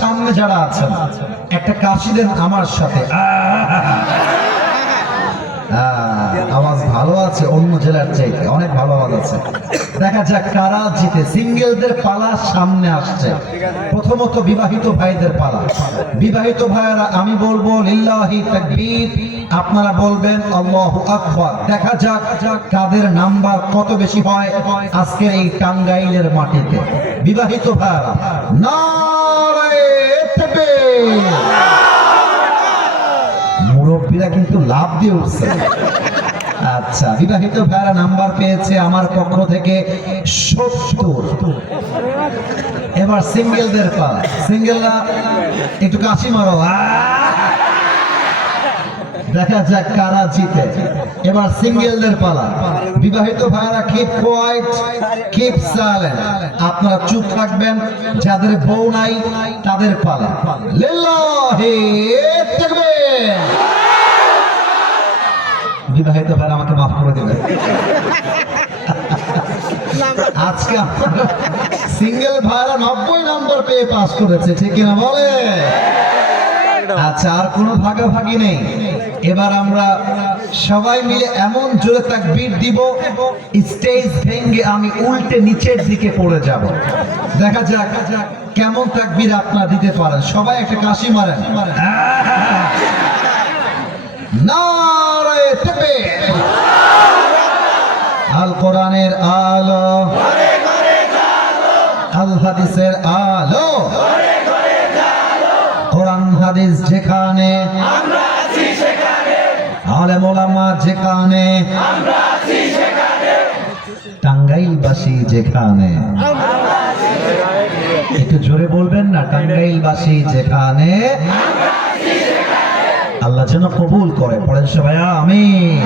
সামনে যারা আছেন একটা কাশি দেন আমার সাথে। আওয়াজ ভালো আছে, অন্য জেলার চাইতে অনেক ভালো আওয়াজ আছে। দেখা যাক কারা জিতে। সিঙ্গেলদের পালা সামনে আসছে। প্রথমত বিবাহিত ভাইদের পালা। বিবাহিত ভাইয়েরা আমি বলবো লিল্লাহি তাকবীর, আপনারা বলবেন আল্লাহু আকবার। দেখা যাক কাদের নাম্বার কত বেশি হয় আজকের এই টাঙ্গাইলের মাটিতে। বিবাহিত ভাইয়েরা নারে তাকবীর। মুরব্বীরা কিন্তু লাভ দিয়ে উঠছে। আচ্ছা, বিবাহিত ভাইরা নাম্বার পেয়েছে আমার পক্ষ থেকে 70। এবার সিঙ্গেলদের পালা। সিঙ্গেলরা একটু কাশি মারো। দেখা যাক কারা জিতে। এবার সিঙ্গেলদের পালা। বিবাহিত ভাইরা কিপ কোয়াইট, কিপ সাইলেন্ট। আপনারা চুপ থাকবেন। যাদের বউ নাই তাদের পালা। লিল্লাহি তাকবীর। বিবাহিত ভাইরা আমাকে মাফ করে দেবেন। আজকে সিঙ্গেল ভাইরা 90 নম্বর পেয়ে পাস করেছে, ঠিক কিনা বলে? আচ্ছা, আর কোনো ভাগাভাগি নেই। এবার আমরা সবাই মিলে এমন জোরে তাকবীর দিব, স্টেজ ভেঙে আমি উল্টে নিচের দিকে পড়ে যাব। দেখা যাক কেমন তাকবীর আপনারা দিতে পারেন। সবাই একটা কাশি মারেন। নারে তাকবীর। আল কোরআনের আলো, আল হাদিসের আলো। কোরআন হাদিস যেখানে, আলেম ওলামা যেখানে, টাঙ্গাইলবাসী যেখানে। একটু জোরে বলবেন না, টাঙ্গাইলবাসী যেখানে। আল্লাহ যেন কবুল করে। পড়েন সবাই আমিন।